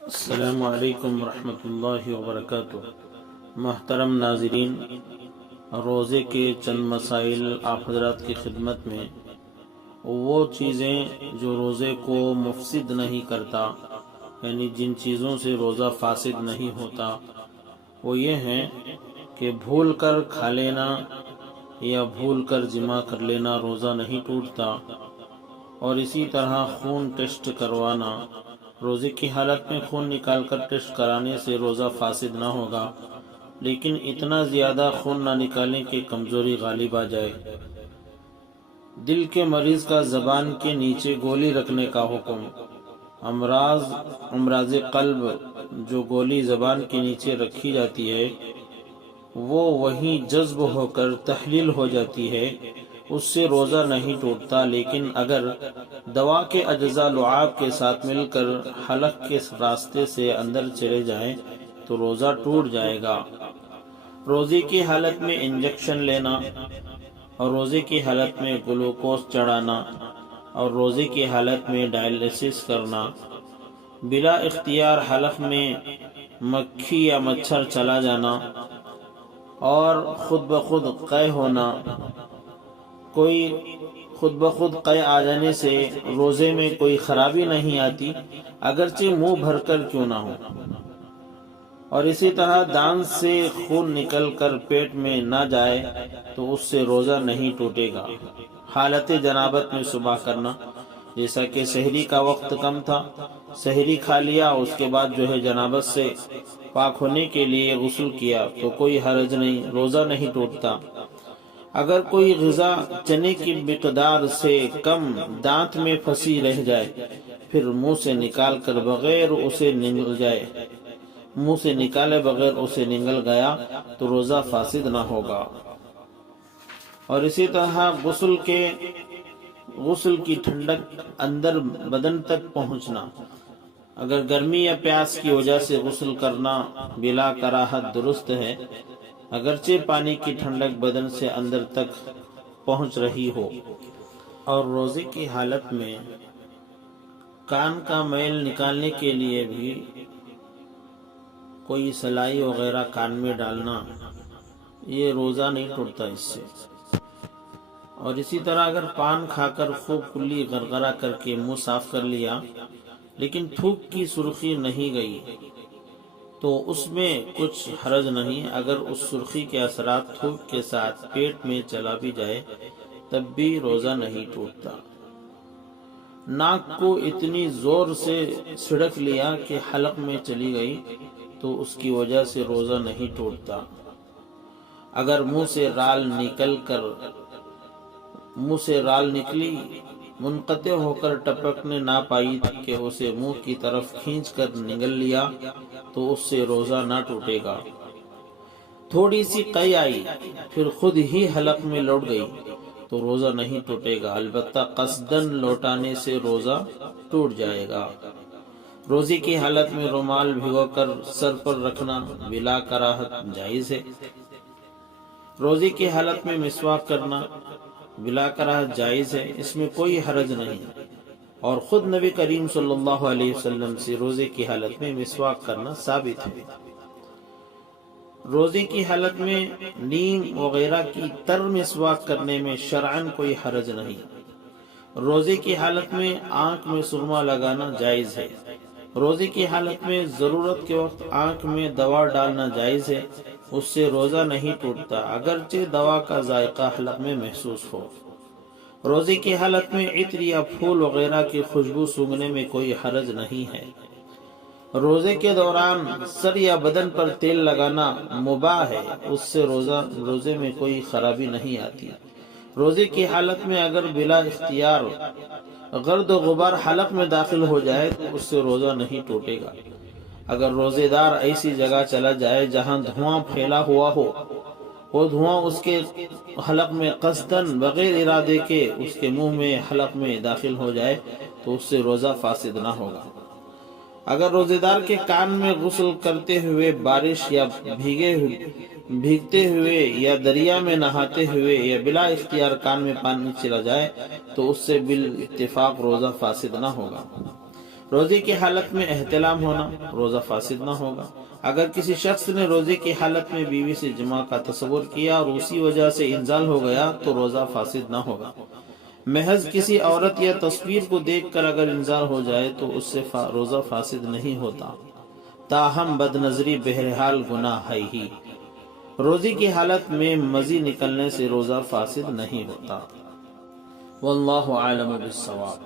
السلام علیکم ورحمۃ اللہ وبرکاتہ۔ محترم ناظرین، روزے کے چند مسائل آپ حضرات کی خدمت میں۔ وہ چیزیں جو روزے کو مفسد نہیں کرتا، یعنی جن چیزوں سے روزہ فاسد نہیں ہوتا، وہ یہ ہیں کہ بھول کر کھا لینا یا بھول کر جمع کر لینا روزہ نہیں ٹوٹتا، اور اسی طرح خون ٹیسٹ کروانا، روزے کی حالت میں خون نکال کر ٹیسٹ کرانے سے روزہ فاسد نہ ہوگا، لیکن اتنا زیادہ خون نہ نکالیں کہ کمزوری غالب آ جائے۔ دل کے مریض کا زبان کے نیچے گولی رکھنے کا حکم۔ امراض قلب جو گولی زبان کے نیچے رکھی جاتی ہے، وہ وہیں جذب ہو کر تحلیل ہو جاتی ہے، اس سے روزہ نہیں ٹوٹتا، لیکن اگر دوا کے اجزاء لعاب کے ساتھ مل کر حلق کے راستے سے اندر چلے جائیں تو روزہ ٹوٹ جائے گا۔ روزے کی حالت میں انجیکشن لینا، اور روزے کی حالت میں گلوکوز چڑھانا، اور روزے کی حالت میں ڈائلیسس کرنا، بلا اختیار حلق میں مکھی یا مچھر چلا جانا، اور خود بخود قے ہونا۔ کوئی خود بخود قے آ جانے سے روزے میں کوئی خرابی نہیں آتی، اگرچہ منہ بھر کر کیوں نہ ہو۔ اور اسی طرح دانت سے خون نکل کر پیٹ میں نہ جائے تو اس سے روزہ نہیں ٹوٹے گا۔ حالت جنابت میں صبح کرنا، جیسا کہ سحری کا وقت کم تھا، سحری کھا لیا، اس کے بعد جنابت سے پاک ہونے کے لیے غسل کیا تو کوئی حرج نہیں، روزہ نہیں ٹوٹتا۔ اگر کوئی غذا چنے کی مقدار سے کم دانت میں پھنسی رہ جائے، پھر منہ سے نکال کر بغیر اسے نگل جائے، منہ سے نکالے بغیر اسے نگل گیا تو روزہ فاسد نہ ہوگا۔ اور اسی طرح غسل کی ٹھنڈک اندر بدن تک پہنچنا، اگر گرمی یا پیاس کی وجہ سے غسل کرنا بلا کراہت درست ہے، اگرچہ پانی کی ٹھنڈک بدن سے اندر تک پہنچ رہی ہو۔ اور روزے کی حالت میں کان کا میل نکالنے کے لیے بھی کوئی سلائی وغیرہ کان میں ڈالنا، یہ روزہ نہیں ٹوٹتا اس سے۔ اور اسی طرح اگر پان کھا کر خوب کلی غرغرہ کر کے منہ صاف کر لیا، لیکن تھوک کی سرخی نہیں گئی تو اس میں کچھ حرج نہیں، اگر اس سرخی کے اثرات تھوک کے ساتھ پیٹ میں چلا بھی جائے تب بھی روزہ نہیں ٹوٹتا۔ ناک کو اتنی زور سے سڑک لیا کہ حلق میں چلی گئی تو اس کی وجہ سے روزہ نہیں ٹوٹتا۔ اگر منہ سے رال نکلی، منقطع ہو کر ٹپکنے نہ پائی کہ اسے منہ کی طرف کھینچ کر نگل لیا تو اس سے روزہ نہ ٹوٹے گا۔ تھوڑی سی قے آئی پھر خود ہی حلق میں لوٹ گئی تو روزہ نہیں ٹوٹے گا، البتہ قصدن لوٹانے سے روزہ ٹوٹ جائے گا۔ روزے کی حالت میں رومال بھگو کر سر پر رکھنا بلا کراہت جائز ہے۔ روزے کی حالت میں مسواک کرنا بلا کراہت جائز ہے، اس میں کوئی حرج نہیں، اور خود نبی کریم صلی اللہ علیہ وسلم سے روزے کی حالت میں مسواک کرنا ثابت ہے۔ روزے کی حالت میں نیم وغیرہ کی تر مسواک کرنے میں شرعاً کوئی حرج نہیں۔ روزے کی حالت میں آنکھ میں سرما لگانا جائز ہے۔ روزے کی حالت میں ضرورت کے وقت آنکھ میں دوا ڈالنا جائز ہے، اس سے روزہ نہیں ٹوٹتا، اگرچہ دوا کا ذائقہ حلق میں محسوس ہو۔ روزے کی حالت میں عطر یا پھول وغیرہ کی خوشبو سونگھنے میں کوئی حرج نہیں ہے۔ روزے کے دوران سر یا بدن پر تیل لگانا مباح ہے، اس سے روزے میں کوئی خرابی نہیں آتی۔ روزے کی حالت میں اگر بلا اختیار گرد و غبار حلق میں داخل ہو جائے تو اس سے روزہ نہیں ٹوٹے گا۔ اگر روزے دار ایسی جگہ چلا جائے جہاں دھواں پھیلا ہوا ہو، وہ دھواں اس کے حلق میں قصدن بغیر ارادے کے اس کے منہ میں حلق میں داخل ہو جائے تو اس سے روزہ فاسد نہ ہوگا۔ اگر روزے دار کے کان میں غسل کرتے ہوئے بارش یا بھیگتے ہوئے یا دریا میں نہاتے ہوئے یا بلا اختیار کان میں پانی چلا جائے تو اس سے بالاتفاق روزہ فاسد نہ ہوگا۔ روزے کی حالت میں احتلام ہونا، روزہ فاسد نہ ہوگا۔ اگر کسی شخص نے روزے کی حالت میں بیوی سے جماع کا تصور کیا اور اسی وجہ سے انزال ہو گیا تو روزہ فاسد نہ ہوگا۔ محض کسی عورت یا تصویر کو دیکھ کر اگر انزال ہو جائے تو اس سے روزہ فاسد نہیں ہوتا، تاہم بد نظری بہرحال گناہ ہے ہی۔ روزے کی حالت میں مزی نکلنے سے روزہ فاسد نہیں ہوتا۔ واللہ عالم بالصواب۔